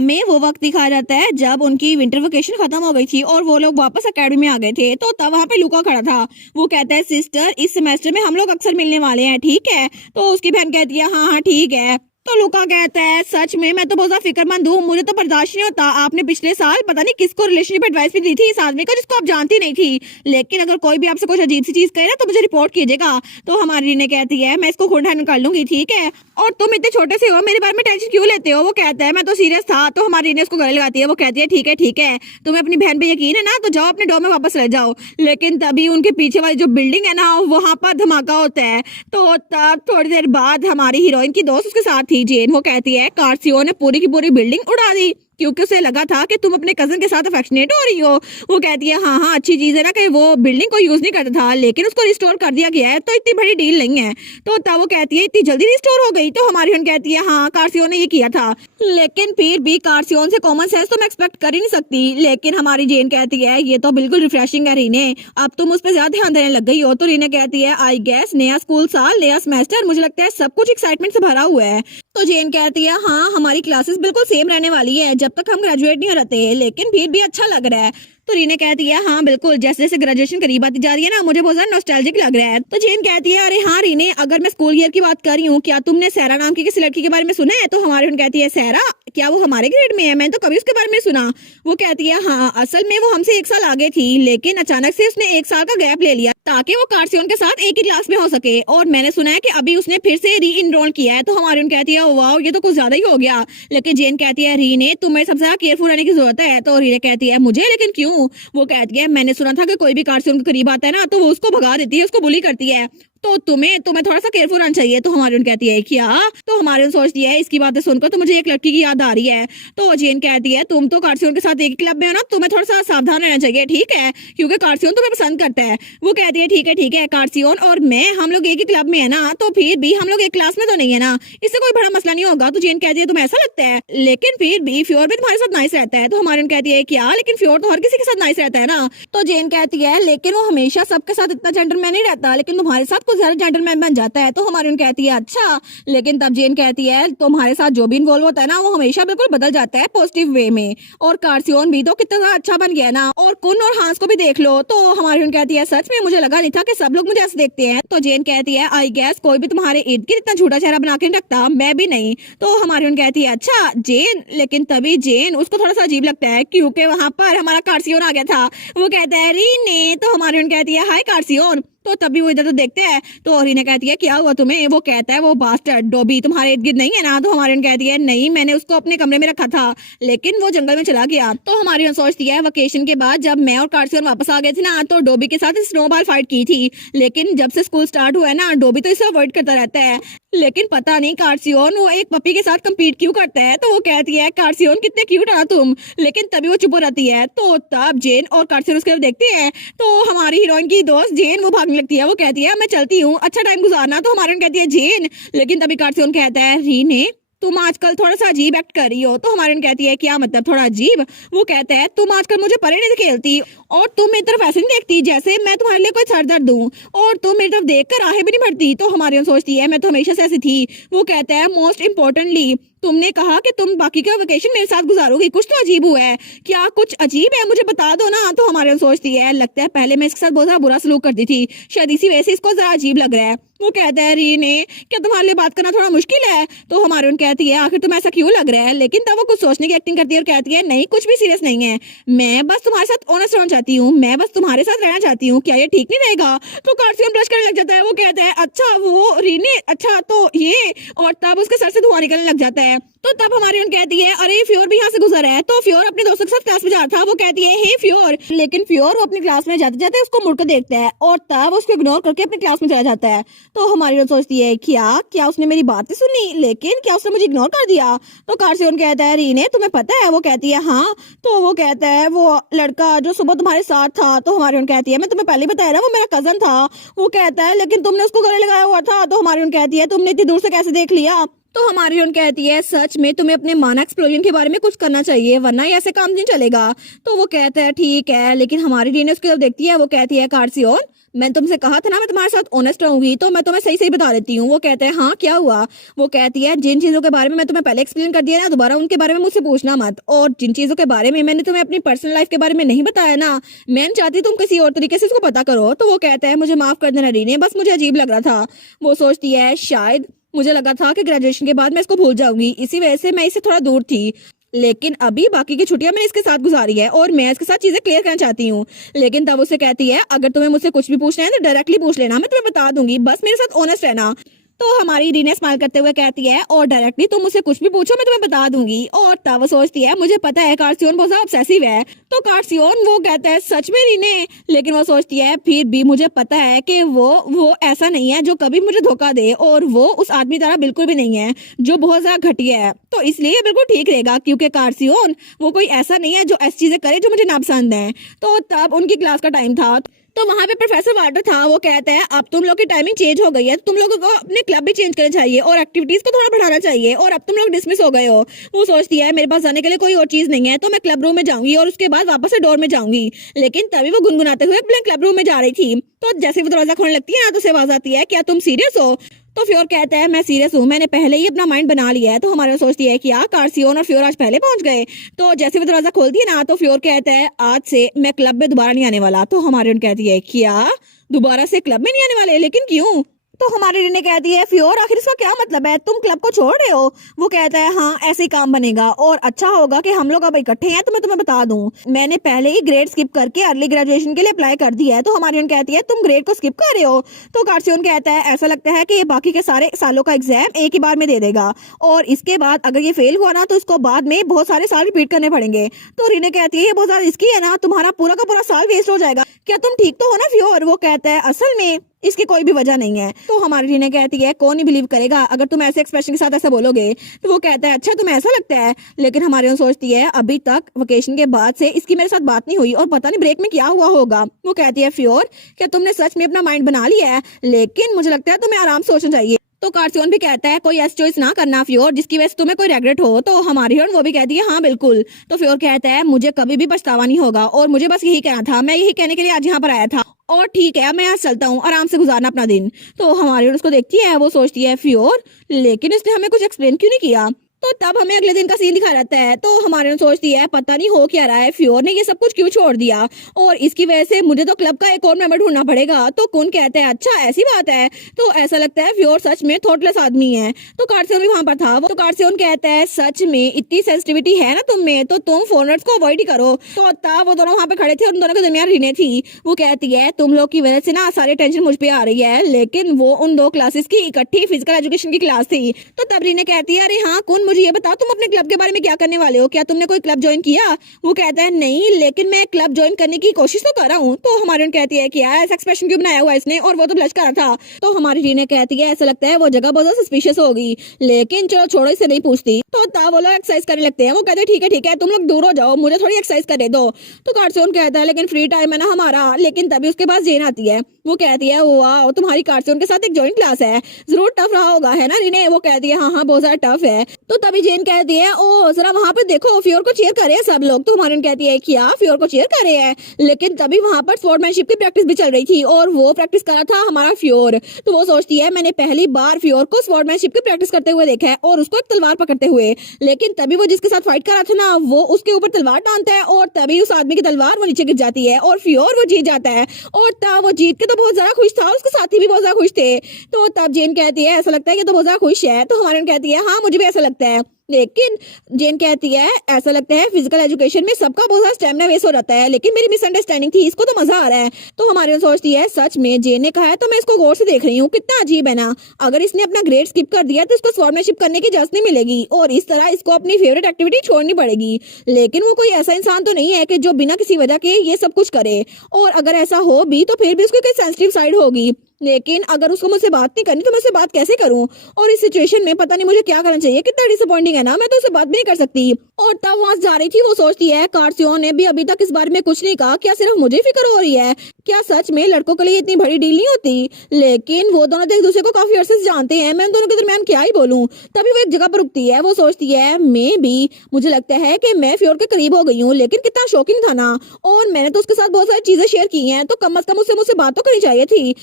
Exam में वो वक्त दिखाया जाता है जब उनकी विंटर वेकेशन खत्म हो गई थी और वो लोग वापस एकेडमी में आ गए थे। तो तब वहाँ पे लुका खड़ा था। वो कहता है सिस्टर इस सेमेस्टर में हम लोग अक्सर मिलने वाले हैं, ठीक है? तो उसकी बहन कहती है हाँ हाँ ठीक है। तो लुका कहता है सच में मैं तो बहुत ज्यादा फिक्रमंद हूँ, मुझे तो बर्दाश्त नहीं होता। आपने पिछले साल पता नहीं किसको रिलेशनशिप एडवाइस भी दी थी इस आदमी को जिसको आप जानती नहीं थी। लेकिन अगर कोई भी आपसे कुछ अजीब सी चीज कहे ना तो मुझे रिपोर्ट कीजिएगा। तो हमारी रीने कहती है मैं इसको खुद हैंडल कर लूंगी, ठीक है? और तुम इतने छोटे से हो, मेरे बारे में टेंशन क्यों लेते हो? वो कहता है मैं तो सीरियस था। तो हमारी रीने उसको गले लगाती है। वो कहती है ठीक है, तुम्हें अपनी बहन पे यकीन है ना, तो जाओ अपने डॉ में वापस रह जाओ। लेकिन तभी उनके पीछे वाली जो बिल्डिंग है ना वहां पर धमाका होता है। तो तब थोड़ी देर बाद हमारी हीरोइन की दोस्त उसके साथ थी जेन। वो कहती है कार्सियो ने पूरी की पूरी बिल्डिंग उड़ा दी क्योंकि उसे लगा था कि तुम अपने कजन के साथ अफेक्शनेट हो रही हो। वो कहती है हाँ हाँ अच्छी चीज है ना कि वो बिल्डिंग को यूज नहीं करता था लेकिन उसको रिस्टोर कर दिया गया है, तो इतनी बड़ी डील नहीं है। तो तब वो कहती है इतनी जल्दी रिस्टोर हो गई? तो हमारी बहन कहती है हाँ कार्सियो ने ये किया था, लेकिन फिर भी कार्सियो से कॉमन सेंस तो मैं एक्सपेक्ट कर ही नहीं सकती। लेकिन हमारी जेन कहती है ये तो बिल्कुल रिफ्रेशिंग है रीने, अब तुम उस पर ज्यादा ध्यान देने लग गई हो। तो रीने कहती है आई गेस नया स्कूल साल नया सेमेस्टर, मुझे लगता है सब कुछ एक्साइटमेंट से भरा हुआ है। तो जेन कहती है हाँ हमारी क्लासेस बिल्कुल सेम रहने वाली है जब तक हम ग्रेजुएट नहीं रहते, लेकिन फिर भी अच्छा लग रहा है। तो रीने कहती है हाँ बिल्कुल, जैसे जैसे ग्रेजुएशन करीब आती जा रही है ना मुझे बहुत ज्यादा नॉस्टैल्जिक लग रहा है। तो जेन कहती है अरे हाँ रीने, अगर मैं स्कूल ईयर की बात कर रही हूँ, क्या तुमने सहरा नाम की किसी लड़की के बारे में सुना है? तो हमारी बहन कहती है सहरा, क्या वो हमारे ग्रेड में है? मैंने तो कभी उसके बारे में सुना। वो कहती है हाँ असल में वो हमसे 1 साल आगे थी लेकिन अचानक से उसने 1 साल का गैप ले लिया ताकि वो कार्सियोन के साथ एक ही क्लास में हो सके, और मैंने सुना है कि अभी उसने फिर से री इनरोल किया है। तो हमारी बहन कहती है वाह ये तो कुछ ज्यादा ही हो गया। लेकिन जेन कहती है रीने तुम्हें सबसे ज्यादा केयरफुल रहने की जरूरत है। तो रीने कहती है मुझे, लेकिन क्यों? वो कहती है मैंने सुना था कि कोई भी कार्सियोन के करीब आता है ना तो वो उसको भगा देती है, उसको बुली करती है, तो तुम्हें थोड़ा सा केयरफुल रहना चाहिए। तो हमारी कहती है क्या? तो हमारी सोचती है इसकी बातें सुनकर तो मुझे एक लड़की की याद आ रही है। तो जेन कहती है तुम तो कार्सियोन के साथ एक ही क्लब में हो ना, तुम्हें थोड़ा सा सावधान रहना चाहिए, ठीक है? क्योंकि कार्सियोन तुम्हें पसंद करता है। वो कहती है ठीक है कार्सियोन और मैं हम लोग एक ही क्लब में है ना, तो फिर भी हम लोग एक क्लास में तो नहीं है ना, इससे कोई बड़ा मसला नहीं होगा। तो जेन कहती है तुम्हें ऐसा लगता है? लेकिन फिर भी फ्योर भी तुम्हारे साथ नाइस रहता है। तो हमारी कहती है क्या? लेकिन फ्योर तो हर किसी के साथ नाइस रहता है ना। तो जेन कहती है लेकिन वो हमेशा सबके साथ इतना जेंटलमैन नहीं रहता, लेकिन तुम्हारे साथ कुछ ज्यादा जेंटलमैन जाता है। तो हमारी कहती है अच्छा, लेकिन तब जेन कहती है तुम्हारे साथ जो भी इन्वॉल्व होता है ना वो हमेशा बिल्कुल बदल जाता है पॉजिटिव वे में, और कार्सियोन भी तो कितना अच्छा बन गया ना, और कुन और हांस को भी देख लो। तो हमारी कहती है सच में मुझे लगा नहीं था कि सब लोग मुझे ऐसे देखते हैं। तो जेन कहती है आई गेस कोई भी तुम्हारे इर्द गिर्द इतना झूठा चेहरा बना के नहीं रखता, मैं भी नहीं। तो हमारी कहती है अच्छा जेन, लेकिन तभी जेन उसको थोड़ा सा अजीब लगता है क्योंकि वहां पर हमारा कार्सियोन आ गया था। वो कहता है रीने। तो हमारी कहती है हाय कार्सियोन। तो तभी वो इधर तो देखते हैं। तो रीना कहती है क्या हुआ तुम्हें? वो कहता है वो बास्टर्ड डॉबी तुम्हारे इर्द गिर्द नहीं है ना। तो हमारी कहती है नहीं, मैंने उसको अपने कमरे में रखा था लेकिन वो जंगल में चला गया। तो हमारी सोचती है वेकेशन के बाद जब मैं और कार्सियोन वापस आ गए थे ना तो डॉबी के साथ स्नोबॉल फाइट की थी, लेकिन जब से स्कूल स्टार्ट हुआ है ना डॉबी तो इसे अवॉइड करता रहता है, लेकिन पता नहीं कार्सियोन वो एक पपी के साथ कम्पीट क्यों करता है। तो वो कहती है कार्सियोन कितने क्यूट है तुम, लेकिन तभी वो चुप हो रहती है। तो तब जेन और कार्सियोन उसके देखते हैं। तो हमारी हीरोइन की दोस्त जेन वो भागने लगती है। वो कहती है मैं चलती हूँ, अच्छा टाइम गुजारना। तो हमारी कहती है जेन, लेकिन तभी कार्सियोन कहता है रीने तुम आजकल थोड़ा सा अजीब एक्ट कर रही हो। तो हमारी कहती है क्या मतलब थोड़ा अजीब? वो कहता है तुम आजकल मुझे परे नहीं खेलती और तुम मेरी तरफ ऐसे नहीं देखती जैसे मैं तुम्हारे लिए कोई सरदर्द दूं, और तुम मेरी तरफ देखकर आहें भी नहीं भरती। तो हमारी सोचती है मैं तो हमेशा से ऐसी थी। वो कहता है मोस्ट इम्पोर्टेंटली तुमने कहा कि तुम बाकी का वेकेशन मेरे साथ गुजारोगी, कुछ तो अजीब हुआ है। क्या कुछ अजीब है? मुझे बता दो ना। तो हमारे सोचती है लगता है पहले मैं इसके साथ बहुत ज्यादा बुरा सलूक करती थी, शायद इसी वजह से इसको जरा अजीब लग रहा है। वो कहता है रीने क्या तुम्हारे लिए बात करना थोड़ा मुश्किल है? तो हमारी कहती है आखिर तुम्हें ऐसा क्यों लग रहा है? लेकिन तब वो कुछ सोचने की एक्टिंग करती है और कहती है नहीं कुछ भी सीरियस नहीं है, मैं बस तुम्हारे साथ ऑनेस्ट रहना चाहती हूँ, मैं बस तुम्हारे साथ रहना चाहती हूँ, क्या ये ठीक नहीं रहेगा? तो कार्सियोन ब्लश करने लग जाता है। वो कहता है अच्छा वो रीने अच्छा तो ये, और तब उसके सर से धुआं निकलने लग जाता है। तो तब हमारी कहती है अरे फ्योर भी यहाँ से गुजर है। तो फ्योर अपने दोस्तों के साथ क्लास में जा रहा था। वो कहती है हे फ्योर, लेकिन फ्योर वो अपनी क्लास में जाते जाते उसको मुड़कर देखता है और तब उसको इग्नोर करके अपनी क्लास में चला जाता है। तो हमारी सोचती है क्या उसने मेरी बातें सुनी, लेकिन क्या उसने मुझे इग्नोर कर दिया? तो कार्सियोन कहता है रीने तुम्हें पता है? वो कहती है हाँ। तो वो कहता है वो लड़का जो सुबह तुम्हारे साथ था। तो हमारी कहती है मैं तुम्हें पहले बताया ना वो मेरा कजन था। वो कहता है लेकिन तुमने उसको गले लगाया हुआ था। तो हमारी कहती है तुमने इतनी दूर से कैसे देख लिया? तो हमारी कहती है सच में तुम्हें अपने माना एक्सप्लोजन के बारे में कुछ करना चाहिए वरना ये ऐसे काम नहीं चलेगा। तो वो कहता है ठीक है, लेकिन हमारी रीने उसकी तरफ देखती है। वो कहती है कार्सियोन मैंने तुमसे कहा था ना मैं तुम्हारे साथ ऑनेस्ट रहूंगी, तो मैं तुम्हें सही सही बता देती हूँ। वो कहते हैं हाँ क्या हुआ। वो कहती है जिन चीजों के बारे में मैं तुम्हें पहले एक्सप्लेन कर दिया ना, दोबारा उनके बारे में मुझसे पूछना मत। और जिन चीजों के बारे में मैंने तुम्हें अपनी पर्सनल लाइफ के बारे में नहीं बताया ना, मैं नहीं चाहती तुम किसी और तरीके से इसको पता करो। तो वो कहता है मुझे माफ कर देना रीने, बस मुझे अजीब लग रहा था। वो सोचती है शायद मुझे लगा था कि ग्रेजुएशन के बाद मैं इसको भूल जाऊंगी, इसी वजह से मैं इससे थोड़ा दूर थी। लेकिन अभी बाकी की छुट्टियां मैंने इसके साथ गुजारी है और मैं इसके साथ चीजें क्लियर करना चाहती हूँ। लेकिन तब उसे कहती है अगर तुम्हें मुझसे कुछ भी पूछना है तो डायरेक्टली पूछ लेना, मैं तुम्हें बता दूंगी, बस मेरे साथ ऑनेस्ट रहना। तो हमारी रीना स्माइल करते हुए कहती है और डायरेक्टली तुम मुझसे कुछ भी पूछो मैं तुम्हें बता दूंगी। और तब वो सोचती है मुझे पता है कार्सियोन बहुत ज्यादा ऑब्सेसिव है। तो कार्सियोन वो कहता है सच में रीने, लेकिन वो सोचती है फिर भी मुझे पता है कि वो ऐसा नहीं है जो कभी मुझे धोखा दे, और वो उस आदमी तरह बिल्कुल भी नहीं है जो बहुत ज्यादा घटिया है। तो इसलिए ये बिल्कुल ठीक रहेगा क्योंकि कार्सियोन वो कोई ऐसा नहीं है जो ऐसी चीजें करे जो मुझे नापसंद है। तो तब उनकी क्लास का टाइम था, तो वहां पे प्रोफेसर वाटर था। वो कहता है अब तुम लोग की टाइमिंग चेंज हो गई है, तुम लोगों को अपने क्लब भी चेंज करना चाहिए और एक्टिविटीज को थोड़ा बढ़ाना चाहिए, और अब तुम लोग डिसमिस हो गए हो। वो सोचती है मेरे पास जाने के लिए कोई और चीज नहीं है, तो मैं क्लब रूम में जाऊंगी और उसके बाद वापस से डोर में जाऊंगी। लेकिन तभी वो गुनगुनाते हुए अपने क्लब रूम में जा रही थी, तो जैसे वो दरवाजा खोलने लगती है ना, तो उसे आवाज आती है क्या तुम सीरियस हो। तो फ्योर कहता है मैं सीरियस हूँ, मैंने पहले ही अपना माइंड बना लिया है। तो हमारे सोचती है कि कार्सियोन और फ्योर आज पहले पहुंच गए। तो जैसे वो दरवाजा खोलती है ना, तो फ्योर कहता है आज से मैं क्लब में दोबारा नहीं आने वाला। तो हमारे कहती है क्या दोबारा से क्लब में नहीं आने वाले, लेकिन क्यों। तो हमारे ने कहती है फ्योर आखिर इसका क्या मतलब है, तुम क्लब को छोड़ रहे हो। वो कहता है हाँ ऐसे ही काम बनेगा और अच्छा होगा कि हम लोग अब इकट्ठे हैं। तो मैं तुम्हें बता दूं मैंने पहले ही ग्रेड स्किप करके अर्ली ग्रेजुएशन के लिए अप्लाई कर दिया है। तो हमारी कहती है तुम ग्रेड को स्किप कर रहे हो। तो कार्सियोन कहता है ऐसा लगता है कि ये बाकी के सारे सालों का एग्जाम एक ही बार में दे देगा, और इसके बाद अगर ये फेल हुआ ना तो इसको बाद में बहुत सारे साल रिपीट करने पड़ेंगे। तो रीने कहती है ये बहुत ज्यादा रिस्की है ना, तुम्हारा पूरा का पूरा साल वेस्ट हो जाएगा, क्या तुम ठीक तो हो ना फ्योर। वो कहता है असल में इसकी कोई भी वजह नहीं है। तो हमारी रीना कहती है कौन ही बिलीव करेगा अगर तुम ऐसे एक्सप्रेशन के साथ ऐसा बोलोगे। तो वो कहता है अच्छा तुम्हें ऐसा लगता है। लेकिन हमारी सोचती है अभी तक वेकेशन के बाद से इसकी मेरे साथ बात नहीं हुई और पता नहीं ब्रेक में क्या हुआ होगा। वो कहती है फ्योर क्या तुमने सच में अपना माइंड बना लिया है, लेकिन मुझे लगता है तुम्हें आराम से सोचना चाहिए। तो कार्सियोन भी कहता है कोई ऐसी चॉइस ना करना फ्योर जिसकी वजह से तुम्हें कोई रेग्रेट हो। तो हमारी हिरन वो भी कहती है हाँ बिल्कुल। तो फ्योर कहता है मुझे कभी भी पछतावा नहीं होगा और मुझे बस यही कहना था, मैं यही कहने के लिए आज यहाँ पर आया था, और ठीक है मैं आज चलता हूँ, आराम से गुजारना अपना दिन। तो हमारी उसको देखती है, वो सोचती है फ्योर लेकिन इसने हमें कुछ एक्सप्लेन क्यों नहीं किया। तो तब हमें अगले दिन का सीन दिखा रहता है। तो हमारे सोचती है पता नहीं हो क्या रहा है, फ्योर ने ये सब कुछ क्यों छोड़ दिया और इसकी वजह से मुझे तो क्लब का एक और मेंबर ढूंढना पड़ेगा। तो कौन कहता है अच्छा ऐसी बात है। तो ऐसा लगता है फ्योर सच में थॉटलेस आदमी है। तो कार्सियोन भी वहां पर था। तो कार्सियोन कहता है सच में इतनी सेंसिटिविटी है ना तुम में, तो तुम फॉरनर्स को अवॉइड ही करो। तो तब वो दोनों वहां पे खड़े थे और उन दोनों के दरमियान रीने थी। वो कहती है तुम लोग की वजह से ना सारी टेंशन मुझ पे आ रही है, लेकिन वो उन दो क्लासेस की इकट्ठी फिजिकल एजुकेशन की क्लास थी। तो तब रीने कहती है अरे हाँ कौन, मुझे ये बताओ तुम अपने क्लब के बारे में क्या करने वाले हो, क्या तुमने कोई क्लब ज्वाइन किया। वो कहता है नहीं लेकिन मैं क्लब ज्वाइन करने की कोशिश तो कर रहा हूँ। तो हमारी कहती है कि ऐसा एक्सप्रेशन क्यों बनाया हुआ इसने, और वो तो ब्लश कर रहा था। तो हमारी रीने कहती है ऐसा लगता है वो जगह बहुत सस्पिशियस होगी, लेकिन चलो छोड़ो इसे नहीं पूछती। तो तब वो लोग एक्सरसाइज करने लगते हैं। वो कहते हैं ठीक है तुम लोग दूर हो जाओ, मुझे थोड़ी एक्सरसाइज करने दो। तो कार्सियोन कहता है लेकिन फ्री टाइम है ना हमारा। लेकिन तभी उसके पास जेन आती है। वो कहती है वाह तुम्हारी कार्सियोन के साथ एक ज्वाइंट क्लास है, जरूर टफ रहा होगा है ना रीने। वो कहती है हाँ बहुत ज्यादा टफ है। तो तभी जेन कहती है ओ जरा वहाँ पे देखो फ्योर को चीयर कर रहे हैं सब लोग। तो हमारी कहती है क्या फ्योर को चीयर कर रहे हैं, लेकिन तभी वहाँ पर स्पोर्ट्समैनशिप की प्रैक्टिस भी चल रही थी और वो प्रैक्टिस कर रहा था हमारा फ्योर। तो वो सोचती है मैंने पहली बार फ्योर को स्पोर्ट्समैनशिप की प्रैक्टिस करते हुए देखा है और उसको एक तलवार पकड़ते हुए। लेकिन तभी वो जिसके साथ फाइट कर रहा था ना वो उसके ऊपर तलवार टानता है और तभी उस आदमी की तलवार वो नीचे गिर जाती है और फ्योर वो जीत जाता है। और तब वो जीत के तो बहुत ज्यादा खुश था, उसके साथी भी बहुत ज्यादा खुश थे। तो तब जेन कहती है ऐसा लगता है कि तो बहुत ज्यादा खुश है। तो हमारे कहती है हाँ मुझे भी ऐसा लगता है। लेकिन जेन कहती है ऐसा लगता है फिजिकल एजुकेशन में सबका बहुत ज्यादा स्टेमिना वेस्ट हो जाता है, लेकिन मेरी मिसअंडरस्टैंडिंग थी, इसको तो मजा आ रहा है। तो हमारे सोचती है सच में जेन ने कहा है तो मैं इसको गौर से देख रही हूँ, कितना अजीब है ना। अगर इसने अपना ग्रेड स्किप कर दिया तो इसको स्पोर्ट्समैनशिप करने की इजाजत नहीं मिलेगी और इस तरह इसको अपनी फेवरेट एक्टिविटी छोड़नी पड़ेगी। लेकिन वो कोई ऐसा इंसान तो नहीं है कि जो बिना किसी वजह के ये सब कुछ करे, और अगर ऐसा हो भी तो फिर भी उसकी कोई सेंसिटिव साइड होगी। लेकिन अगर उसको मुझसे बात नहीं करनी तो मैं उससे बात कैसे करूं, और इस सिचुएशन में पता नहीं मुझे क्या करना चाहिए। कितना डिसअपॉइंटिंग है है ना, मैं तो उससे बात भी नहीं कर सकती। और तब वहां से जा रही थी, वो सोचती है कार्सियोन ने भी अभी तक इस बारे में कुछ नहीं कहा, क्या सिर्फ मुझे फिक्र हो रही है? क्या सच में लड़कों के लिए इतनी बड़ी डील नहीं होती? लेकिन वो दोनों तो एक दूसरे को काफी अरसे से जानते हैं, मैं उन दोनों के दरमियान क्या ही बोलूं। तभी वो एक जगह पर रुकती है, वो सोचती है मैं भी, मुझे लगता है कि मैं फ्योर के करीब हो गई हूँ, लेकिन कितना शॉकिंग था ना। और मैंने तो उसके साथ बहुत सारी चीजें शेयर की हैं, तो कम अज कम उससे मुझसे बात तो करनी चाहिए थी।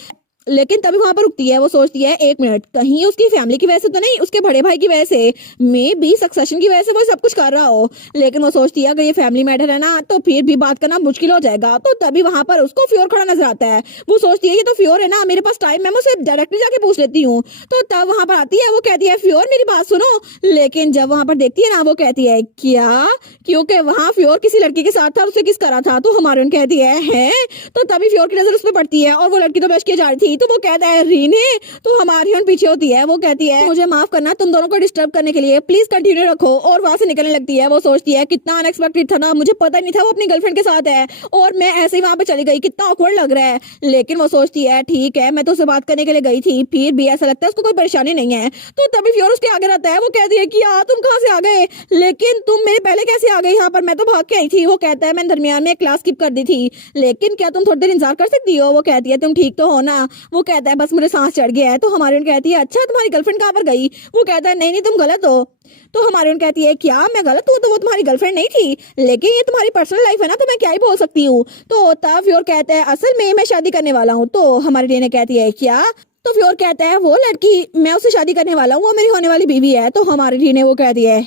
लेकिन तभी वहां पर रुकती है, वो सोचती है एक मिनट, कहीं उसकी फैमिली की वजह से तो नहीं, उसके बड़े भाई की वजह से, मे भी सक्सेशन की वजह से वो सब कुछ कर रहा हो। लेकिन वो सोचती है अगर ये फैमिली मैटर है ना, तो फिर भी बात करना मुश्किल हो जाएगा। तो तभी वहां पर उसको फ्योर खड़ा नजर आता है। वो सोचती है ये तो फ्योर है ना, मेरे पास टाइम है, मैं उसे डायरेक्टली जाके पूछ लेती हूँ। तो तब वहां पर आती है, वो कहती है फ्योर मेरी बात सुनो। लेकिन जब वहां पर देखती है ना, वो कहती है क्या? क्योंकि वहां फ्योर किसी लड़की के साथ था, उसे किस करा था। तो हमारे कहती है? तो तभी फ्योर की नजर उस पर पड़ती है, और वो लड़की तो ब्रश किए जा रही थी। तो वो कहता है रीने। तो हमारी पीछे होती है, वो कहती है मुझे माफ करना तुम दोनों को डिस्टर्ब करने के लिए, प्लीज कंटिन्यू रखो। और वहां से निकलने लगती है। वो सोचती है कितना अनएक्सपेक्टेड था ना, मुझे पता नहीं था वो अपनी गर्लफ्रेंड के साथ है, और मैं ऐसे ही वहां पे चली गई, कितना ऑकवर्ड लग रहा है। लेकिन वो सोचती है ठीक है, मैं तो उससे बात करने के लिए गई थी, फिर भी ऐसा लगता है उसको कोई परेशानी नहीं है। तो तभी फ्योर उसके आगे रहता है, वो कहती है कि यार तुम कहाँ से आ गए, लेकिन तुम मेरे पहले कैसे आ गई यहाँ पर? मैं तो भाग के आई थी। वो कहता है मैंने दरमियान में क्लास स्किप कर दी थी, लेकिन क्या तुम थोड़ी देर इंतजार कर सकती हो? वो कहती है तुम ठीक तो हो ना? वो कहता है बस मुझे सांस चढ़ गया है। तो हमारी कहती है अच्छा तुम्हारी गर्लफ्रेंड कहाँ पर गई? वो कहता है नहीं नहीं तुम गलत हो। तो हमारी कहती है क्या मैं गलत हूँ? तो वो तुम्हारी गर्लफ्रेंड नहीं थी, लेकिन ये तुम्हारी पर्सनल लाइफ है ना, तो मैं क्या ही बोल सकती हूँ। तो तब फ्योर कहता है असल में मैं शादी करने वाला हूँ। तो हमारी रीने कहती है क्या? तो फ्योर कहता है वो लड़की मैं उससे शादी करने वाला हूँ, वो मेरी होने वाली बीवी है। तो हमारी रीने वो कहती है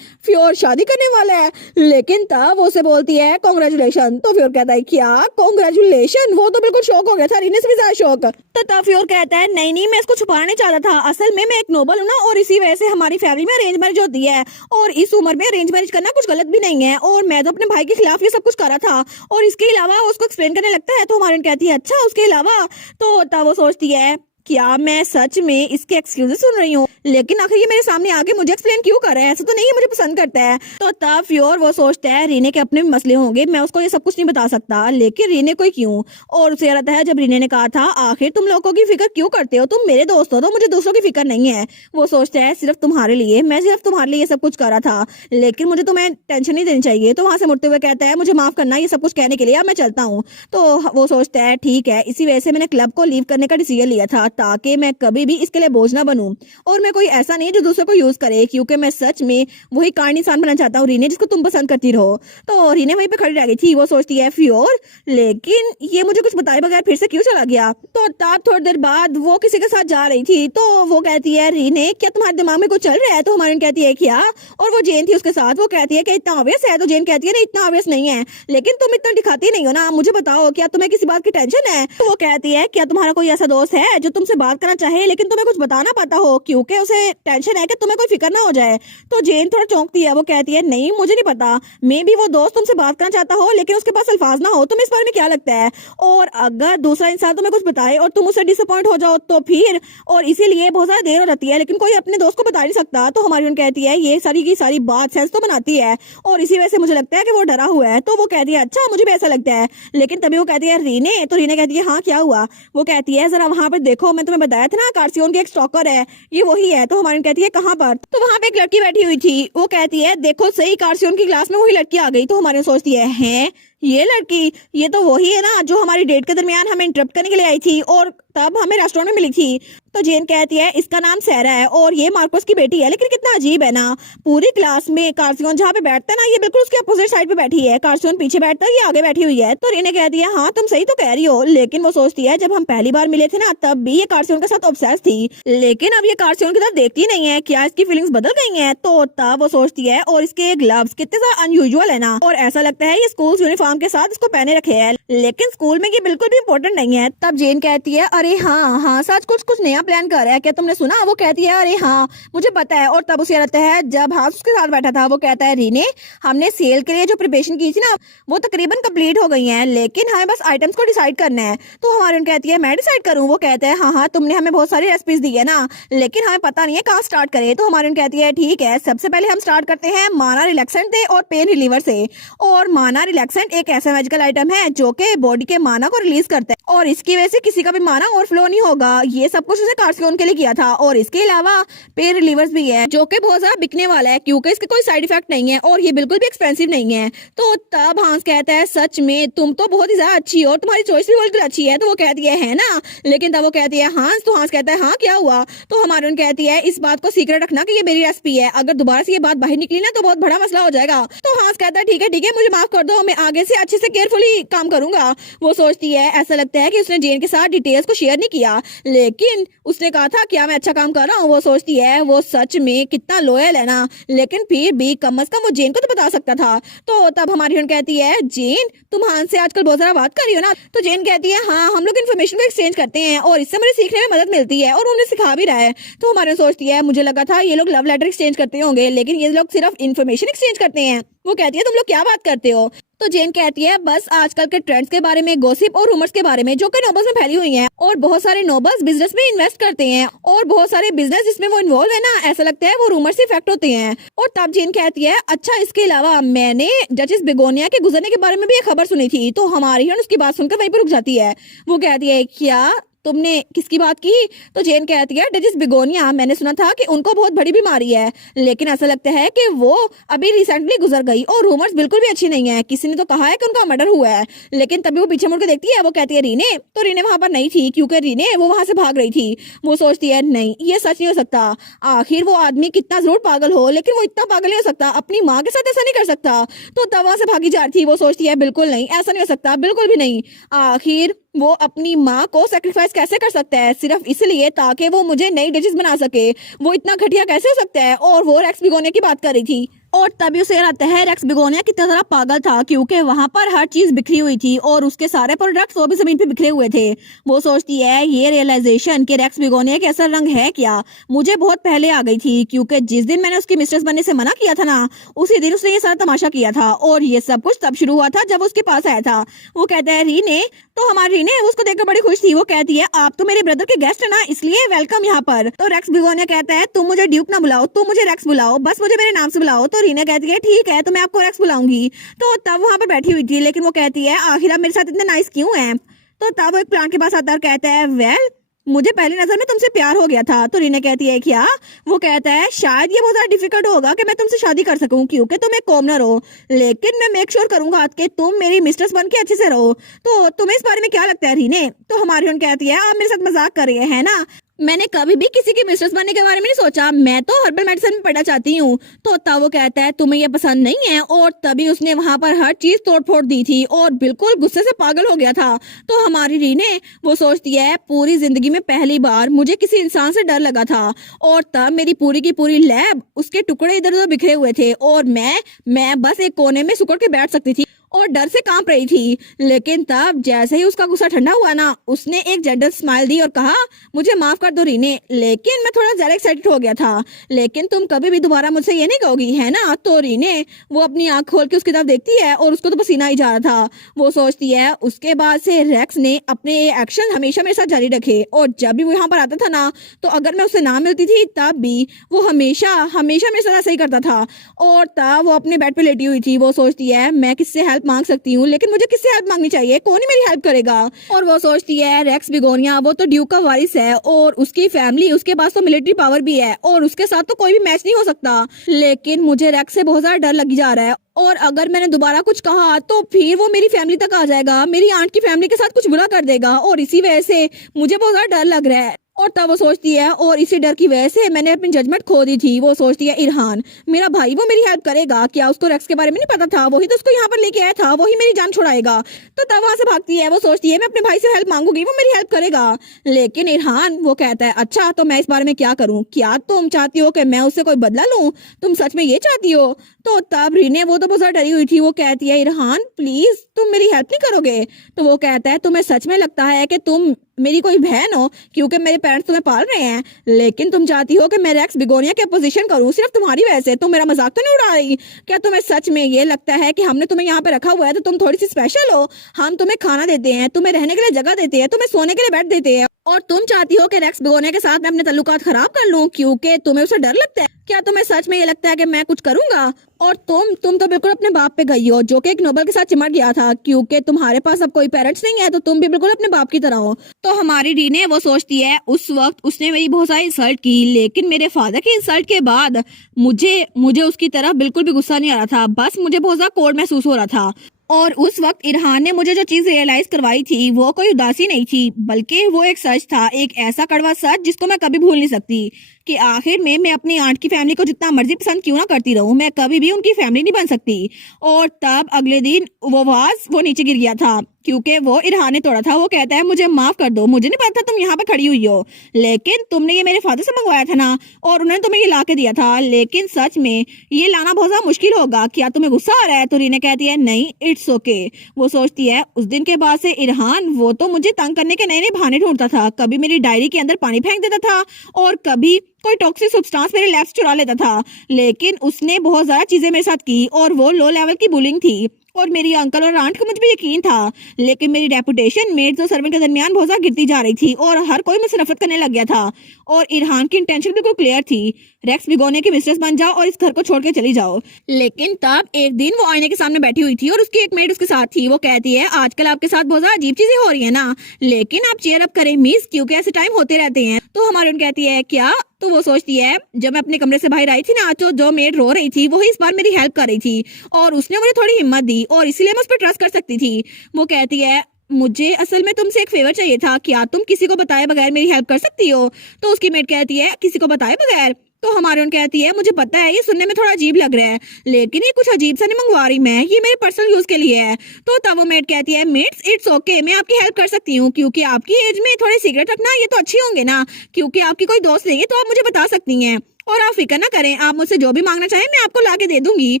फ्योर शादी करने वाला है? लेकिन तब वो उसे बोलती है कॉन्ग्रेचुलेशन। तो फ्योर कहता है क्या कॉन्ग्रेचुलेशन? वो तो बिल्कुल शौक हो गया था, रीने से भी ज्यादा शौक। तो तब फ्योर कहता है नहीं नहीं मैं इसको छुपाना नहीं चाहता था, असल में मैं एक नोबल हूँ ना, और इसी वजह से हमारी फैमिली में अरेंज मैरिज होती है, और इस उम्र में अरेंज मैरिज करना कुछ गलत भी नहीं है, और मैं तो अपने भाई के खिलाफ ये सब कुछ करा था, और इसके अलावा उसको एक्सप्लेन करने लगता है। तो हमारी कहती है अच्छा उसके अलावा? तो तब वो सोचती है क्या मैं सच में इसके एक्सक्यूजेस सुन रही हूँ, लेकिन आखिर ये मेरे सामने आके मुझे एक्सप्लेन क्यों कर रहा है? ऐसा तो नहीं है मुझे पसंद करता है। तो तब फ्योर वो सोचता है रीने के अपने मसले होंगे, मैं उसको ये सब कुछ नहीं बता सकता, लेकिन रीने को क्यों? और उसे रहता है जब रीने ने कहा था आखिर तुम लोगों की फिक्र क्यों करते हो, तुम मेरे दोस्त हो, तो मुझे दूसरों की फिक्र नहीं है। वो सोचता है सिर्फ तुम्हारे लिए, मैं सिर्फ तुम्हारे लिए ये सब कुछ करा था, लेकिन मुझे तुम्हें टेंशन नहीं देनी चाहिए। तो वहां से मुड़ते हुए कहता है मुझे माफ करना ये सब कुछ कहने के लिए, अब मैं चलता हूँ। तो वो सोचता है ठीक है, इसी वजह से मैंने क्लब को लीव करने का डिसीजन लिया था, ताकि मैं कभी भी इसके लिए बोझ ना बनूं, और मैं कोई ऐसा नहीं जो दूसरों को यूज करे, क्योंकि मैं सच में वही कांड इंसान बनना चाहता हूँ रीने, जिसको तुम पसंद करती रहो। तो रीने वहीं पे खड़ी रह गई थी, वो सोचती है फ्योर लेकिन ये मुझे कुछ बताए बगैर फिर से क्यों चला गया? तो तब थोड़ी देर बाद वो किसी के साथ जा रही थी, तो वो कहती है रीने क्या तुम्हारे दिमाग में कुछ चल रहा है? तो हमारी कहती है क्या? और वो जेन थी उसके साथ, वो कहती है कि इतना ऑब्वियस है? तो जेन कहती है नहीं इतना ऑब्वियस नहीं है, लेकिन तुम इतना दिखाती नहीं हो ना, मुझे बताओ क्या तुम्हें किसी बात की टेंशन है? तो वो कहती है क्या तुम्हारा कोई ऐसा दोस्त है जो तुमसे बात करना चाहे लेकिन तुम्हें कुछ बताना पता हो, क्योंकि उसे टेंशन है कि तुम्हें कोई फिक्र ना हो जाए? तो जेन थोड़ा चौंकती है, वो कहती है नहीं मुझे नहीं पता, मे भी वो दोस्त तुमसे बात करना चाहता हो लेकिन उसके पास अल्फाज ना हो। तुम्हें इस बारे में क्या लगता है? और अगर दूसरा इंसान तुम्हें कुछ बताए और तुम उससे डिसअपॉइंट हो जाओ तो फिर? और इसीलिए बहुत ज्यादा देर हो जाती है, लेकिन कोई अपने दोस्त को बता नहीं सकता। तो हमारी कहती है ये सारी की सारी बात सेंस तो बनाती है, और इसी वजह से मुझे लगता है कि वो डरा हुआ है। तो वो कहती है अच्छा मुझे भी ऐसा लगता है, लेकिन तभी वो कहती है रीने। तो रीने कहती है हाँ क्या हुआ? वो कहती है जरा वहां पर देखो, मैं तुम्हें बताया था ना कार्सियोन की एक स्टॉकर है, ये वही है। तो हमारी कहती है कहाँ पर? तो वहां पे एक लड़की बैठी हुई थी, वो कहती है देखो सही कार्सियोन की क्लास में वही लड़की आ गई। तो हमारी सोचती है ये लड़की, ये तो वही है ना जो हमारी डेट के दरमियान हमें इंटरप्ट करने के लिए आई थी और तब हमें रेस्टोरेंट में मिली थी। तो जेन कहती है इसका नाम सैरा है और ये मार्कोस की बेटी है। लेकिन कितना अजीब है ना, पूरी क्लास में कार्सियोन जहाँ पे बैठता है ना, ये बिल्कुल उसके अपोजिट साइड पे बैठी है, कार्सियोन पीछे बैठता है, ये आगे बैठी हुई है। तो रीने कहती है हाँ तुम सही तो कह रही हो, लेकिन वो सोचती है जब हम पहली बार मिले थे ना तब भी ये कार्सियोन के साथ ऑब्सेस थी, लेकिन अब ये कार्सियोन की तरफ देखती नहीं है, क्या इसकी फीलिंग्स बदल गई हैं? तो तब वो सोचती है और इसके ग्लव्स कितने ज्यादा अनयूजुअल है ना, और ऐसा लगता है ये स्कूल यूनिफॉर्म के साथ इसको पहने रखे है, लेकिन स्कूल में ये बिल्कुल भी इम्पोर्टेंट नहीं है। तब जेन कहती है अरे हाँ सच कुछ नया प्लान कर रहा है क्या, तुमने सुना? वो कहती है अरे हाँ मुझे पता है। और तब उसे लगता है जब हाथ उसके साथ बैठा था, वो कहता है रीने हमने सेल के लिए जो प्रिपरेशन की थी ना वो तकरीबन कंप्लीट हो गई है, लेकिन हमें बस आइटम्स को डिसाइड करना है। तो हमारी कहती है मैं डिसाइड करूँ? वो कहता है हाँ तुमने हमें बहुत सारी रेसिपीज दी है ना, लेकिन हमें पता नहीं है कहाँ स्टार्ट करें। तो हमारी कहती है ठीक है सबसे पहले हम स्टार्ट करते हैं माना रिलैक्सेंट से और पेन रिलीवर से। और माना रिलैक्सेंट एक ऐसा मैजिकल आइटम है जो कि बॉडी के माना को रिलीज करता है और इसकी वजह से किसी का भी माना ओवरफ्लो नहीं होगा। ये सब कुछ उसने कार्सियोन के लिए किया था और इसके अलावा पेन रिलीवर्स भी है जो कि बहुत ज्यादा बिकने वाला है क्योंकि इसके कोई साइड इफेक्ट नहीं है और ये बिल्कुल भी एक्सपेंसिव नहीं है। तो तब हांस कहता है सच में तुम तो बहुत ही ज्यादा अच्छी हो, तुम्हारी चॉइस भी बिल्कुल अच्छी है। तो वो कहती है ना, लेकिन तब वो कहती है हांस, तो हांस कहता है हाँ क्या हुआ। तो हमारे कहती है इस बात को सीक्रेट रखना कि ये मेरी रेसिपी है, अगर दोबारा से ये बात बाहर निकली ना तो बहुत बड़ा मसला हो जाएगा। तो हांस कहता है ठीक है मुझे माफ कर दो, मैं आगे से अच्छे से केयरफुली काम करूंगा। वो सोचती है ऐसा लगता है कि उसने जेन के साथ डिटेल्स को शेयर नहीं किया, लेकिन उसने कहा था क्या मैं अच्छा काम कर रहा हूँ। वो सोचती है वो सच में कितना लॉयल है ना, लेकिन फिर भी कम अज कम वो जेन को तो बता सकता था। तो तब हमारी हीरोइन कहती है जेन तुम हांस से आजकल बहुत ज्यादा बात कर रही हो ना। तो जेन कहती है हाँ हम लोग इन्फॉर्मेशन को एक्सचेंज करते हैं और इससे मुझे सीखने में मदद मिलती है और उन्हें सिखा भी रहा है। तो हमारे सोचती है मुझे लगा था ये लोग लव लेटर एक्सचेंज करते होंगे, लेकिन ये लोग सिर्फ इन्फॉर्मेशन एक्सचेंज करते हैं। वो कहती है तुम लोग क्या बात करते हो। तो जेन कहती है बस आजकल के ट्रेंड्स के बारे में, गॉसिप और रूमर्स के बारे में जो कि नोबल्स में फैली हुई हैं और बहुत सारे नोबल्स बिजनेस में इन्वेस्ट करते हैं और बहुत सारे बिजनेस जिसमें वो इन्वॉल्व है ना, ऐसा लगता है वो रूमर से इफेक्ट होते हैं। और तब जेन कहती है अच्छा इसके अलावा मैंने जजिस बेगोनिया के गुजरने के बारे में भी एक खबर सुनी थी। तो हमारी हीरोइन उसकी बात सुनकर वहीं पर रुक जाती है। वो कहती है क्या तुमने किसकी बात की। तो जेन कहती है डचेस बेगोनिया, मैंने सुना था कि उनको बहुत बड़ी बीमारी है, लेकिन ऐसा लगता है कि वो अभी रिसेंटली गुजर गई और रूमर्स बिल्कुल भी अच्छी नहीं है। किसी ने तो कहा है कि उनका मर्डर हुआ है, लेकिन तभी वो पीछे मुड़कर देखती है। वो कहती है रीने, तो रीने वहां पर नहीं थी क्योंकि रीने वो वहां से भाग रही थी। वो सोचती है नहीं ये सच नहीं हो सकता, आखिर वो आदमी कितना जरूर पागल हो लेकिन वो इतना पागल नहीं हो सकता, अपनी माँ के साथ ऐसा नहीं कर सकता। तो तब वहां से भागी जा रही थी। वो सोचती है बिल्कुल नहीं ऐसा नहीं हो सकता, बिल्कुल भी नहीं। आखिर वो अपनी माँ को सेक्रीफाइस कैसे कर सकता है सिर्फ इसलिए ताकि वो मुझे नई डिशेस बना सके। वो इतना घटिया कैसे हो सकता है। और वो रेक्स बिगोनिया की बात कर रही थी और तभी उसे याद आता है रेक्स बिगोनिया कितना ज्यादा पागल था क्योंकि वहां पर हर चीज बिखरी हुई थी और उसके सारे प्रोडक्ट्स वो भी जमीन पे बिखरे हुए थे। वो सोचती है ये रियलाइजेशन कि रेक्स बिगोनिया के असर रंग है क्या मुझे बहुत पहले आ गई थी क्योंकि जिस दिन मैंने उसकी मिस्ट्रेस बनने से मना किया था ना, उसी दिन उसने ये सारा तमाशा किया था और ये सब कुछ तब शुरू हुआ था जब उसके पास आया था। वो कहता है रीने, तो हमारी रीने उसको देखकर बड़ी खुश थी। वो कहती है आप तो मेरे ब्रदर के गेस्ट है ना, इसलिए वेलकम यहाँ पर। तो रेक्स बिगोनिया कहता है तुम मुझे ड्यूक ना बुलाओ, तुम मुझे रेक्स बुलाओ, बस मुझे मेरे नाम से बुलाओ। तो रीना कहती है ठीक है तो मैं आपको रेक्स बुलाऊंगी। तो तब वहां पर बैठी हुई थी, लेकिन वो कहती है आखिर आप मेरे साथ इतने नाइस क्यों हैं। तो तब वो एक प्लांट के पास आता है और कहता है वेल मुझे पहली नजर में तुमसे प्यार हो गया था। तो रीना कहती है क्या। वो कहता है शायद ये बहुत ज्यादा डिफिकल्ट होगा कि मैं तुमसे शादी कर सकूं क्योंकि तुम एक कॉमनर हो, लेकिन मैं मेक श्योर करूंगा कि तुम मेरी मिस्ट्रेस बन के अच्छे से रहो। तो तुम्हें इस बारे में क्या लगता है रीने। तो हमारी हीरोइन कहती है आप मेरे साथ मजाक कर रहे हैं ना, मैंने कभी भी किसी की मिस्ट्रेस बनने के बारे में नहीं सोचा, मैं तो हर्बल मेडिसिन में पढ़ना चाहती हूँ। तो तब वो कहता है तुम्हें ये पसंद नहीं है और तभी उसने वहां पर हर चीज तोड़ फोड़ दी थी और बिल्कुल गुस्से से पागल हो गया था। तो हमारी रीने वो सोचती है पूरी जिंदगी में पहली बार मुझे किसी इंसान से डर लगा था और तब मेरी पूरी की पूरी लैब उसके टुकड़े इधर उधर बिखरे हुए थे और मैं बस एक कोने में सुकड़ के बैठ सकती थी और डर से कांप रही थी। लेकिन तब जैसे ही उसका गुस्सा ठंडा हुआ ना, उसने एक जेंटल स्माइल दी और कहा मुझे माफ कर दो रीने, लेकिन मैं थोड़ा ज्यादा एक्साइटेड हो गया था, लेकिन तुम कभी भी दोबारा मुझसे ये नहीं कहोगी है ना। तो रीने वो अपनी आंख खोल के उसकी तरफ देखती है और उसको तो पसीना ही जा रहा था। वो सोचती है उसके बाद से रेक्स ने अपने एक्शन हमेशा मेरे साथ जारी रखे और जब भी वो यहाँ पर आता था ना, तो अगर मैं उससे ना मिलती थी तब भी वो हमेशा हमेशा मेरे साथ ऐसा ही करता था। और तब वो अपने बेड पे लेटी हुई थी। वो सोचती है मैं किससे हेल्प मांग सकती हूँ, लेकिन मुझे किससे हेल्प मांगनी चाहिए, कौन ही मेरी हेल्प करेगा। और वो सोचती है रेक्स बिगोनिया वो तो ड्यूक का वारिस है और उसकी फैमिली, उसके पास तो मिलिट्री पावर भी है और उसके साथ तो कोई भी मैच नहीं हो सकता, लेकिन मुझे रेक्स से बहुत ज्यादा डर लगी जा रहा है और अगर मैंने दोबारा कुछ कहा तो फिर वो मेरी फैमिली तक आ जाएगा, मेरी आंट की फैमिली के साथ कुछ बुरा कर देगा और इसी वजह से मुझे बहुत ज्यादा डर लग रहा है। और तब वो सोचती है और इसी डर की वजह से मैंने अपनी जजमेंट खो दी थी। वो सोचती है इरहान मेरा भाई वो मेरी हेल्प करेगा, क्या उसको रेक्स के बारे में नहीं पता था, वही तो उसको यहाँ पर लेके आया था, वही मेरी जान छुड़ाएगा। तो तब वहां से भागती है। वो सोचती है मैं अपने भाई से हेल्प मांगूंगी, वो मेरी हेल्प करेगा। लेकिन इरहान वो कहता है अच्छा तो मैं इस बारे में क्या करूँ, क्या तुम चाहती हो कि मैं उससे कोई बदला लूँ, तुम सच में ये चाहती हो। तो तब रीने वो तो बहुत ज्यादा डरी हुई थी। वो कहती है इरहान प्लीज तुम मेरी हेल्प नहीं करोगे। तो वो कहता है तुम्हें सच में लगता है कि तुम मेरी कोई बहन हो क्योंकि मेरे पेरेंट्स तुम्हें पाल रहे हैं, लेकिन तुम चाहती हो कि मैं रेक्स बिगोनिया की अपोजिशन करूं सिर्फ तुम्हारी वजह से। तुम मेरा मजाक तो नहीं उड़ा रही। क्या तुम्हें सच में ये लगता है कि हमने तुम्हें यहाँ पे रखा हुआ है तो तुम थोड़ी सी स्पेशल हो। हम तुम्हें खाना देते हैं, तुम्हें रहने के लिए जगह देते हैं, तुम्हें सोने के लिए बेड देते हैं और तुम चाहती हो कि रेक्स बिगोनिया के साथ मैं अपने तल्लुकात खराब कर लूं क्योंकि तुम्हें उसे डर लगता है। क्या तुम्हें सच में ये लगता है कि मैं कुछ करूंगा? और तुम तो बिल्कुल अपने बाप पे गई हो, जो कि एक नोबल के साथ चिमट गया था। क्योंकि तुम्हारे पास अब कोई पेरेंट्स नहीं है तो तुम भी बिल्कुल अपने बाप की तरह हो। तो हमारी रीने वो सोचती है उस वक्त उसने मेरी बहुत सारी इंसल्ट की, लेकिन मेरे फादर की इंसल्ट के बाद मुझे मुझे उसकी तरफ बिल्कुल भी गुस्सा नहीं आ रहा था। बस मुझे बहुत ज्यादा कोल्ड महसूस हो रहा था। और उस वक्त इरहान ने मुझे जो चीज रियलाइज करवाई थी वो कोई उदासी नहीं थी, बल्कि वो एक सच था, एक ऐसा कड़वा सच जिसको मैं कभी भूल नहीं सकती। कि आखिर में मैं अपनी आंट की फैमिली को जितना मर्जी पसंद क्यों ना करती रहूं, मैं कभी भी उनकी फैमिली नहीं बन सकती। और तब अगले दिन वो नीचे गिर गया था क्योंकि वो इरहान ने तोड़ा था। वो कहता है मुझे माफ कर दो, मुझे नहीं पता तुम यहाँ पे खड़ी हुई हो, लेकिन तुमने ये मेरे फादर से मंगवाया था ना, और उन्होंने तुम्हें ये ला के दिया था। लेकिन सच में ये लाना बहुत ज्यादा मुश्किल होगा, क्या तुम्हें गुस्सा आ रहा है? तो रीना कहती है नहीं, इट्स ओके। वो सोचती है उस दिन के बाद से इरहान वो तो मुझे तंग करने के नए नए बहाने ढूंढता था। कभी मेरी डायरी के अंदर पानी फेंक देता था और कभी कोई टॉक्सिक सब्सटेंस मेरे लैब से चुरा लेता था। लेकिन उसने बहुत ज्यादा चीजें मेरे साथ की और वो लो लेवल की बुलिंग थी। और मेरी अंकल और आंट को मुझ पे यकीन था, लेकिन मेरी रेपुटेशन मेड्स और सर्वेंट के दरमियान बहुत ज्यादा गिरती जा रही थी और हर कोई मुझसे नफरत करने लग गया था। और इरहान की इंटेंशन बिल्कुल क्लियर थी, रेक्स भिगोने की मिस्ट्रेस बन जाओ और इस घर को छोड़ के चली जाओ। लेकिन तब एक दिन वो आईने के सामने बैठी हुई थी और उसकी एक मेड उसके साथ थी। वो कहती है आजकल आपके साथ बहुत ज्यादा अजीब चीजें हो रही है ना, लेकिन आप चेयर अप करें मिस, क्योंकि ऐसे टाइम होते रहते हैं। तो हमारे कहती है क्या? तो वो सोचती है जब मैं अपने कमरे से बाहर आई थी ना, तो जो मेड रो रही थी वही इस बार मेरी हेल्प कर रही थी और उसने मुझे थोड़ी हिम्मत दी और इसीलिए मैं उस पर ट्रस्ट कर सकती थी। वो कहती है मुझे असल में तुमसे एक फेवर चाहिए था, क्या तुम किसी को बताए बगैर मेरी हेल्प कर सकती हो? तो उसकी मेड कहती है किसी को बताए बगैर? तो हमारे कहती है मुझे पता है ये सुनने में थोड़ा अजीब लग रहा है, लेकिन ये कुछ अजीब सा नहीं मंगवा रही मैं, ये मेरे पर्सनल यूज के लिए है। तो तब वो मेड कहती है मेड्स इट्स ओके, मैं आपकी हेल्प कर सकती हूँ, क्योंकि आपकी एज में थोड़े सिगरेट रखना ये तो अच्छे होंगे ना, क्योंकि आपकी कोई दोस्त नहीं है तो आप मुझे बता सकती हैं। और आप फिक्र ना करें, आप मुझसे जो भी मांगना चाहें मैं आपको ला के दे दूंगी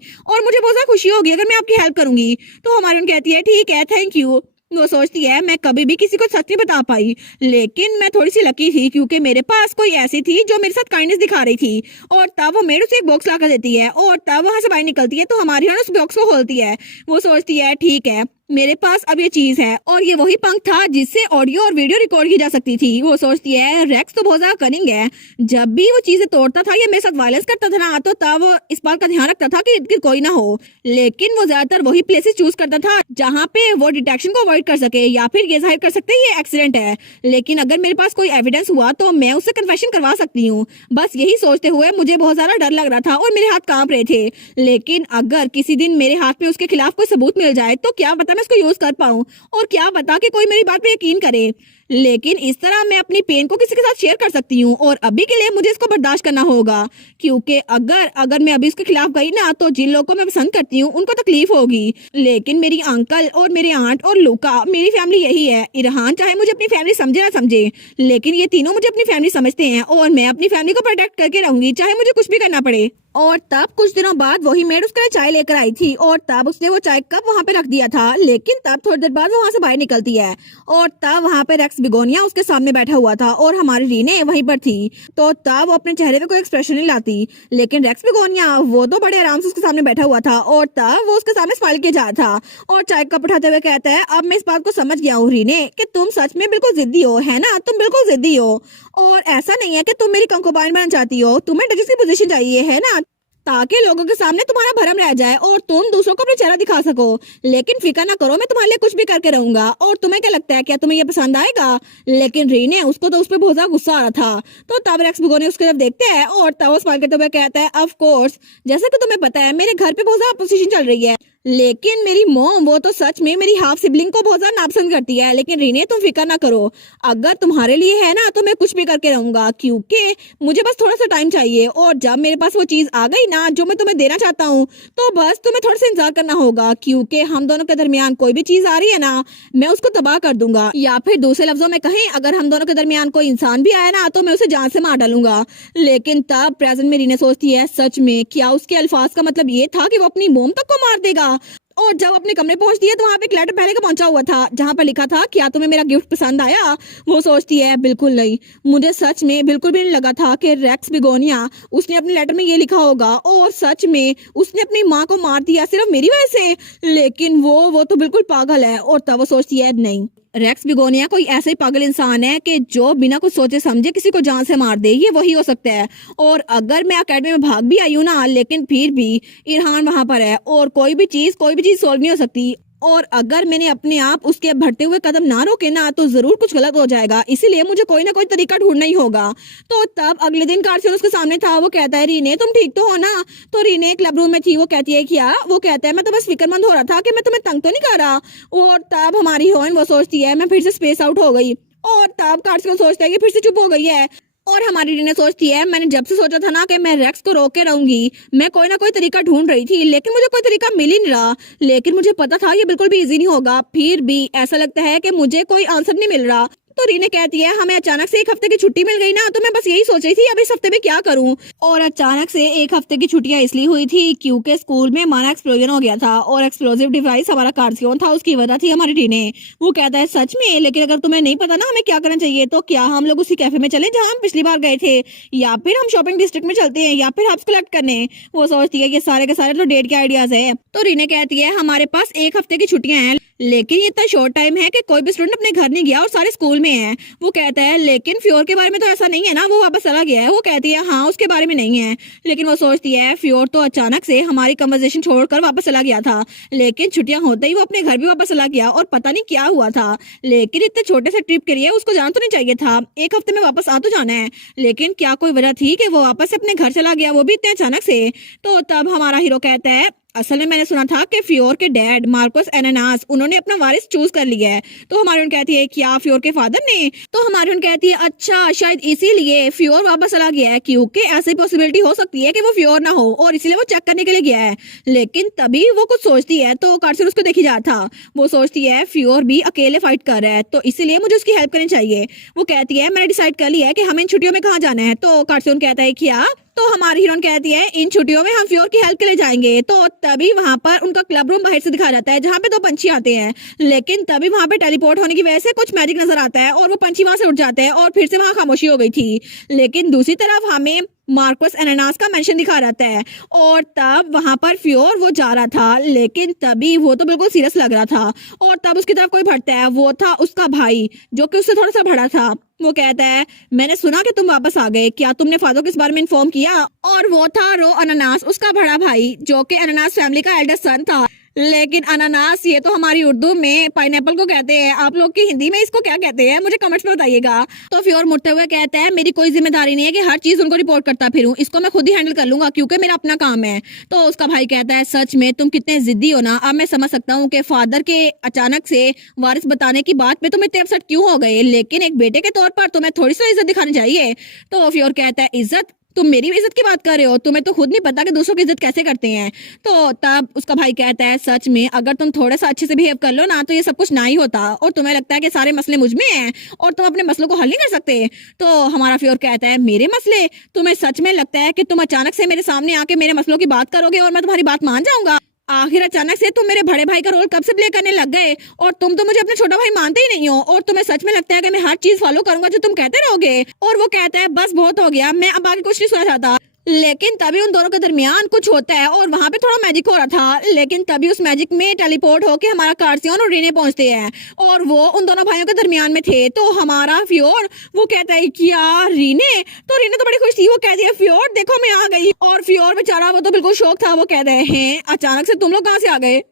और मुझे बहुत ज्यादा खुशी होगी अगर मैं आपकी हेल्प करूंगी। तो हमारे कहती है ठीक है, थैंक यू। वो सोचती है मैं कभी भी किसी को सच नहीं बता पाई, लेकिन मैं थोड़ी सी लकी थी क्योंकि मेरे पास कोई ऐसी थी जो मेरे साथ काइंडनेस दिखा रही थी। और तब वो मेरे से एक बॉक्स ला कर देती है और तब वहां से बाहर निकलती है। तो हमारी उस बॉक्स को खोलती है। वो सोचती है ठीक है मेरे पास अब ये चीज है, और ये वही पंख था जिससे ऑडियो और वीडियो रिकॉर्ड की जा सकती थी। वो सोचती है रेक्स तो बहुत ज्यादा कनिंग है, जब भी वो चीजें तोड़ता था या मेरे साथ वायलेंस करता था ना, तो तब वो इस बात का ध्यान रखता था कि इर्द गिर्द कोई ना हो। लेकिन वो ज्यादातर वही प्लेसेस चूज करता था जहाँ पे वो डिटेक्शन को अवॉइड कर सके या फिर ये जाहिर कर सकते ये एक्सीडेंट है। लेकिन अगर मेरे पास कोई एविडेंस हुआ तो मैं उससे कन्फेशन करवा सकती हूँ। बस यही सोचते हुए मुझे बहुत ज्यादा डर लग रहा था और मेरे हाथ कांप रहे थे। लेकिन अगर किसी दिन मेरे हाथ में उसके खिलाफ कोई सबूत मिल जाए तो क्या पता मैं उसको यूज कर पाऊँ, और क्या पता कि कोई मेरी बात पे यकीन करे। लेकिन इस तरह मैं अपनी पेन को किसी के साथ शेयर कर सकती हूँ और अभी के लिए मुझे इसको बर्दाश्त करना होगा, क्योंकि अगर मैं अभी उसके खिलाफ गई ना तो जिन लोगों को मैं पसंद करती हूँ उनको तकलीफ होगी। लेकिन मेरी अंकल और मेरे आंट और लुका मेरी फैमिली यही है। इरहान चाहे मुझे अपनी फैमिली समझे ना समझे, लेकिन ये तीनों मुझे अपनी फैमिली समझते हैं और मैं अपनी फैमिली को प्रोटेक्ट करके रहूंगी चाहे मुझे कुछ भी करना पड़े। और तब कुछ दिनों बाद वही मेड उसके लिए चाय लेकर आई थी और तब उसने वो चाय कप वहाँ पे रख दिया था। लेकिन तब थोड़ी देर बाद वो वहाँ से बाहर निकलती है और तब वहाँ पे रेक्स बिगोनिया उसके सामने बैठा हुआ था और हमारी रीने वहीं पर थी। तो तब वो अपने चेहरे पे कोई एक्सप्रेशन नहीं लाती, लेकिन रेक्स बिगोनिया वो तो बड़े आराम से उसके सामने बैठा हुआ था और तब वो उसके सामने स्माइल किया जा रहा था और चाय कप उठाते हुए कहता है अब मैं इस बात को समझ गया हूँ रीने कि तुम सच में बिल्कुल जिद्दी हो, है ना? तुम बिल्कुल जिद्दी हो और ऐसा नहीं है कि तुम मेरी कंकोबाइन बनना चाहती हो, तुम्हें डचेस की पोजीशन चाहिए, है ना, ताकि लोगों के सामने तुम्हारा भरम रह जाए और तुम दूसरों को अपना चेहरा दिखा सको। लेकिन फिक्र ना करो, मैं तुम्हारे लिए कुछ भी करके रहूंगा। और तुम्हें क्या लगता है, क्या तुम्हें ये पसंद आएगा? लेकिन रीने उसको तो उस पर बहुत ज्यादा गुस्सा आ रहा था। तो तब रेक्स बिगोनिया उसकी तरफ देखते हैं और तब वो स्माइल करते हुए कहता है ऑफ कोर्स, जैसा कि तुम्हें पता है मेरे घर पे बहुत ज्यादा अपोजिशन चल रही है, लेकिन मेरी मॉम वो तो सच में मेरी हाफ सिबलिंग को बहुत ज्यादा नापसंद करती है। लेकिन रीने तुम फिक्र ना करो, अगर तुम्हारे लिए है ना तो मैं कुछ भी करके रहूंगा, क्योंकि मुझे बस थोड़ा सा टाइम चाहिए और जब मेरे पास वो चीज आ गई ना जो मैं तुम्हें देना चाहता हूँ तो बस तुम्हें थोड़ा सा इंतजार करना होगा, क्योंकि हम दोनों के दरमियान कोई भी चीज आ रही है ना मैं उसको तबाह कर दूंगा, या फिर दूसरे लफ्जों में कहें अगर हम दोनों के दरमियान कोई इंसान भी आया ना तो मैं उसे जान से मार डालूंगा। लेकिन तब प्रेजेंट में रीने सोचती है सच में क्या उसके अल्फाज का मतलब ये था कि वो अपनी मोम तक को मार देगा? और जब अपने कमरे पहुंचती है तो वहाँ पे एक लेटर पहले का पहुंचा हुआ था जहाँ पर लिखा था क्या तुम्हें मेरा गिफ्ट पसंद आया? वो सोचती है बिल्कुल नहीं, मुझे सच में बिल्कुल भी नहीं लगा था कि रेक्स बिगोनिया उसने अपने लेटर में ये लिखा होगा और सच में उसने अपनी माँ को मार दिया सिर्फ मेरी वजह से। लेकिन वो तो बिल्कुल पागल है। और तब वो सोचती है नहीं, रेक्स बिगोनिया कोई ऐसे ही पागल इंसान है कि जो बिना कुछ सोचे समझे किसी को जान से मार दे, ये वही हो सकता है। और अगर मैं अकेडमी में भाग भी आई हूँ ना, लेकिन फिर भी इरहान वहां पर है और कोई भी चीज सोल्व नहीं हो सकती। और अगर मैंने अपने आप उसके बढ़ते हुए कदम ना रोके ना, तो जरूर कुछ गलत हो जाएगा। इसीलिए मुझे कोई ना कोई तरीका ढूंढना ही होगा। तो तब अगले दिन कार्सियन उसके सामने था। वो कहता है, रीने तुम ठीक तो हो ना? तो रीने क्लब रूम में थी। वो कहती है क्या? वो कहता है, मैं तो बस फिक्रमंद हो रहा था कि मैं तुम्हें तंग तो नहीं कर रहा। और तब हमारी हीरोइन वो सोचती है मैं फिर से स्पेस आउट हो गई। और तब कार्सियन सोचता है कि फिर से चुप हो गई है। और हमारी रीने सोचती है, मैंने जब से सोचा था ना कि मैं रेक्स को रोक के रहूंगी, मैं कोई ना कोई तरीका ढूंढ रही थी, लेकिन मुझे कोई तरीका मिल ही नहीं रहा। लेकिन मुझे पता था ये बिल्कुल भी इजी नहीं होगा, फिर भी ऐसा लगता है कि मुझे कोई आंसर नहीं मिल रहा। तो रीने कहती है, हमें अचानक से 1 हफ्ते की छुट्टी मिल गई ना, तो मैं बस यही सोच रही थी अब इस हफ्ते में क्या करूं। और अचानक से 1 हफ्ते की छुट्टियां इसलिए हुई थी क्योंकि स्कूल में हमारा एक्सप्लोजन हो गया था और एक्सप्लोजिव डिवाइस हमारा कार्सियन था, उसकी वजह थी हमारी रीने। वो कहता है, सच में? लेकिन अगर तुम्हें नहीं पता ना हमें क्या करना चाहिए, तो क्या हम लोग उसी कैफे में चलें जहां हम पिछली बार गए थे, या फिर हम शॉपिंग डिस्ट्रिक्ट में चलते हैं, या फिर हब्स कलेक्ट करने? वो सोचती है कि सारे के सारे तो डेट के आइडियाज है। तो रीने कहती है, हमारे पास 1 हफ्ते की छुट्टियां हैं, लेकिन ये इतना शॉर्ट टाइम है कि कोई भी स्टूडेंट अपने घर नहीं गया और सारे स्कूल में हैं। वो कहता है, लेकिन फ्योर के बारे में तो ऐसा नहीं है ना, वो वापस चला गया है। वो कहती है, हाँ उसके बारे में नहीं है। लेकिन वो सोचती है, फ्योर तो अचानक से हमारी कन्वर्सेशन छोड़कर वापस चला गया था, लेकिन छुट्टियां होते ही वो अपने घर भी वापस चला गया और पता नहीं क्या हुआ था। लेकिन इतने छोटे से ट्रिप के लिए उसको जाना तो नहीं चाहिए था, 1 हफ्ते में वापस आ तो जाना है। लेकिन क्या कोई वजह थी कि वो वापस अपने घर चला गया, वो भी इतने अचानक से? तो तब हमारा हीरो कहता है, असल में मैंने सुना था कि फ्योर के डैड मार्कोस एनानास उन्होंने अपना वारिस चूज कर लिया है। तो हमारी कहती है, क्या फ्योर के फादर ने? तो हमारी कहती है, अच्छा शायद इसीलिए फ्योर वापस चला गया है, क्योंकि ऐसी पॉसिबिलिटी हो सकती है कि वो फ्योर ना हो और इसीलिए वो चेक करने के लिए गया है। लेकिन तभी वो कुछ सोचती है तो कार्सियन उसको देखी जा था। वो सोचती है, फ्योर भी अकेले फाइट कर रहा है, तो इसीलिए मुझे उसकी हेल्प करनी चाहिए। वो कहती है, मैंने डिसाइड कर लिया है कि हमें इन छुट्टियों में कहाँ जाना है। तो कार्सियन कहता है, क्या? तो हमारी हीरोइन कहती है, इन छुट्टियों में हम फ्योर की हेल्प के लिए जाएंगे। तो तभी वहां पर उनका क्लब रूम बाहर से दिखाया जाता है, जहाँ पे 2 पंछी आते हैं। लेकिन तभी वहां पे टेलीपोर्ट होने की वजह से कुछ मैजिक नजर आता है और वो पंछी वहां से उठ जाते हैं और फिर से वहां खामोशी हो गई थी। लेकिन दूसरी तरफ हमें मार्कोस एनानास का मेंशन दिखा रहता है और तब वहां पर फ्योर वो जा रहा था, लेकिन तभी वो तो बिल्कुल सीरियस लग रहा था। और तब उसकी तरफ कोई बढ़ता है, वो था उसका भाई जो कि उससे थोड़ा सा बड़ा था। वो कहता है, मैंने सुना कि तुम वापस आ गए, क्या तुमने फादर को इस बारे में इन्फॉर्म किया? और वो था रो अनानास, उसका बड़ा भाई जो कि अनानास फैमिली का एल्डर सन था। लेकिन अनानास ये तो हमारी उर्दू में पाइनएप्पल को कहते हैं, आप लोग की हिंदी में इसको क्या कहते हैं मुझे कमेंट्स में बताइएगा। तो फ्योर मुड़ते हुए कहता है, मेरी कोई जिम्मेदारी नहीं है कि हर चीज उनको रिपोर्ट करता फिरूं, इसको मैं खुद ही हैंडल कर लूंगा क्योंकि मेरा अपना काम है। तो उसका भाई कहता है, सच में तुम कितने जिद्दी हो ना। अब मैं समझ सकता हूँ कि फादर के अचानक से वारिस बताने की बात पे तुम इतने अपसेट क्यों हो गए, लेकिन एक बेटे के तौर पर तुम्हें थोड़ी सी इज्जत दिखानी चाहिए। तो फ्योर कहता है, इज्जत? तुम मेरी इज्जत की बात कर रहे हो? तुम्हें तो खुद नहीं पता कि दूसरों की इज्जत कैसे करते हैं। तो तब उसका भाई कहता है, सच में अगर तुम थोड़ा सा अच्छे से बिहेव कर लो ना, तो ये सब कुछ ना ही होता और तुम्हें लगता है कि सारे मसले मुझ में हैं और तुम अपने मसलों को हल नहीं कर सकते। तो हमारा फ्योर कहता है, मेरे मसले? तुम्हें सच में लगता है कि तुम अचानक से मेरे सामने आके मेरे मसलों की बात करोगे और मैं तुम्हारी बात मान जाऊंगा? आखिर अचानक से तुम मेरे बड़े भाई का रोल कब से प्ले करने लग गए और तुम तो मुझे अपना छोटा भाई मानते ही नहीं हो। और तुम्हें सच में लगता है कि मैं हर चीज फॉलो करूंगा जो तुम कहते रहोगे? और वो कहता है, बस बहुत हो गया, मैं अब आगे कुछ नहीं सुना चाहता। लेकिन तभी उन दोनों के दरमियान कुछ होता है और वहां पे थोड़ा मैजिक हो रहा था। लेकिन तभी उस मैजिक में टेलीपोर्ट होके हमारा कार्सियन और रीने पहुंचते हैं और वो उन दोनों भाइयों के दरमियान में थे। तो हमारा फ्योर वो कहता है, क्या रीने? तो रीने तो बड़ी खुश थी। वो कहती है, फ्योर देखो मैं आ गई। और फ्योर बेचारा वो तो बिल्कुल शौक था। वो कहते हैं, अचानक से तुम लोग कहाँ से आ गए?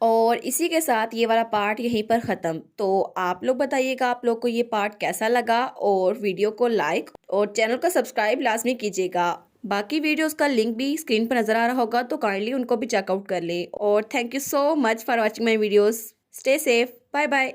और इसी के साथ ये वाला पार्ट यहीं पर ख़त्म। तो आप लोग बताइएगा आप लोग को ये पार्ट कैसा लगा और वीडियो को लाइक और चैनल को सब्सक्राइब लाजमी कीजिएगा। बाकी वीडियोस का लिंक भी स्क्रीन पर नज़र आ रहा होगा, तो काइंडली उनको भी चेकआउट कर लें। और thank you so much for watching my videos. Stay safe, bye bye.